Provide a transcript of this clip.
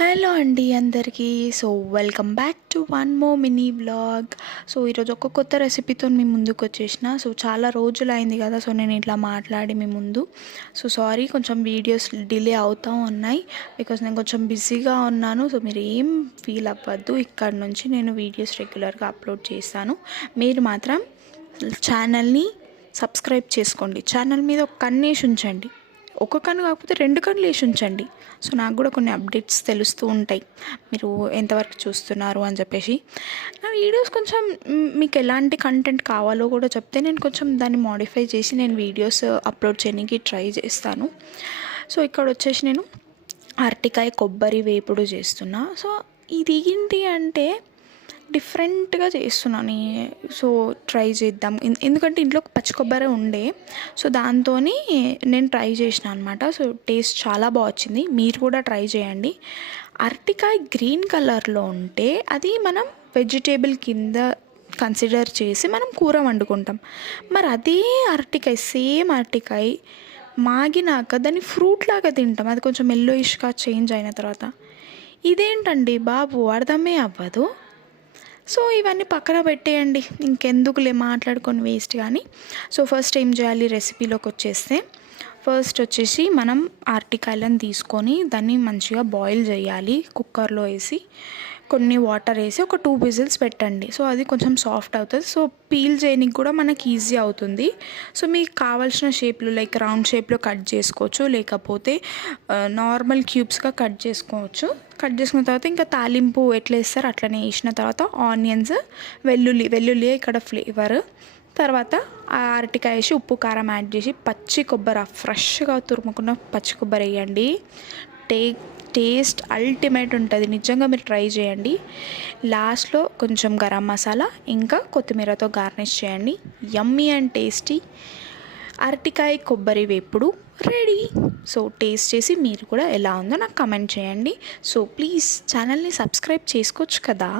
Hello అండి అందరికీ. So welcome back to one more mini vlog. So ఈరోజు ఒక కొత్త రెసిపీతో మీ ముందుకు వచ్చేసిన. సో చాలా రోజులు అయింది కదా, సో నేను ఇట్లా మాట్లాడి మీ ముందు. సో సారీ, కొంచెం వీడియోస్ డిలే అవుతూ ఉన్నాయి బికాస్ నేను కొంచెం బిజీగా ఉన్నాను. సో మీరు ఏం ఫీల్ అవ్వద్దు, ఇక్కడ నుంచి నేను వీడియోస్ రెగ్యులర్గా అప్లోడ్ చేస్తాను. మీరు మాత్రం ఛానల్ని సబ్స్క్రైబ్ చేసుకోండి. ఛానల్ మీద ఒక కన్నేసి ఉంచండి, ఒక కన్ను కాకపోతే 2 కన్నులు వేసి ఉంచండి. సో నాకు కూడా కొన్ని అప్డేట్స్ తెలుస్తూ ఉంటాయి మీరు ఎంతవరకు చూస్తున్నారు అని చెప్పేసి. నా వీడియోస్ కొంచెం మీకు ఎలాంటి కంటెంట్ కావాలో కూడా చెప్తే నేను కొంచెం దాన్ని మోడిఫై చేసి నేను వీడియోస్ అప్లోడ్ చేయడానికి ట్రై చేస్తాను. సో ఇక్కడ వచ్చేసి నేను అరటికాయ కొబ్బరి వేపుడు చేస్తున్నా. సో ఇది ఏంటి అంటే డిఫరెంట్గా చేస్తున్నాను. సో ట్రై చేద్దాం, ఎందుకంటే ఇంట్లో పచ్చి కొబ్బరి ఉండే, సో దాంతో నేను ట్రై చేసిన అనమాట. సో టేస్ట్ చాలా బాగా వచ్చింది, మీరు కూడా ట్రై చేయండి. అరటికాయ గ్రీన్ కలర్లో ఉంటే అది మనం వెజిటేబుల్ కింద కన్సిడర్ చేసి మనం కూర వండుకుంటాం. మరి అదే అరటికాయ, సేమ్ అరటికాయ మాగినాక దాన్ని ఫ్రూట్ లాగా తింటాం, అది కొంచెం ఎల్లోయిష్గా చేంజ్ అయిన తర్వాత. ఇదేంటండి బాబు, అర్థమే అవ్వదు. సో ఇవన్నీ పక్కన పెట్టేయండి, ఇంకెందుకులే మాట్లాడుకొని వేస్ట్. కానీ సో ఫస్ట్ ఏం చేయాలి, రెసిపీలోకి వచ్చేస్తే ఫస్ట్ వచ్చేసి మనం అరటికాయలను తీసుకొని దాన్ని మంచిగా బాయిల్ చేయాలి. కుక్కర్లో వేసి కొన్ని వాటర్ వేసి ఒక 2 విజిల్స్ పెట్టండి. సో అది కొంచెం సాఫ్ట్ అవుతుంది. సో పీల్ చేయడానికి కూడా మనకి ఈజీ అవుతుంది. సో మీకు కావాల్సిన షేప్లో లైక్ రౌండ్ షేప్లో కట్ చేసుకోవచ్చు, లేకపోతే నార్మల్ క్యూబ్స్గా కట్ చేసుకోవచ్చు. కట్ చేసుకున్న తర్వాత ఇంకా తాలింపు ఎట్లా వేస్తారు అట్లనే వేసిన తర్వాత ఆనియన్స్, వెల్లుల్లి ఇక్కడ ఫ్లేవర్. తర్వాత ఆ అరటికాయ వేసి ఉప్పు కారం యాడ్ చేసి పచ్చి కొబ్బరి, ఫ్రెష్గా తురుముకున్న పచ్చి కొబ్బరి వేయండి. టేస్ట్ అల్టిమేట్ ఉంటుంది, నిజంగా మీరు ట్రై చేయండి. లాస్ట్లో కొంచెం గరం మసాలా ఇంకా కొత్తిమీరతో గార్నిష్ చేయండి. యమ్మీ అండ్ టేస్టీ అరటికాయ కొబ్బరి వేపుడు రెడీ. సో టేస్ట్ చేసి మీరు కూడా ఎలా ఉందో నాకు కమెంట్ చేయండి. సో ప్లీజ్ ఛానల్ని సబ్స్క్రైబ్ చేసుకోవచ్చు కదా.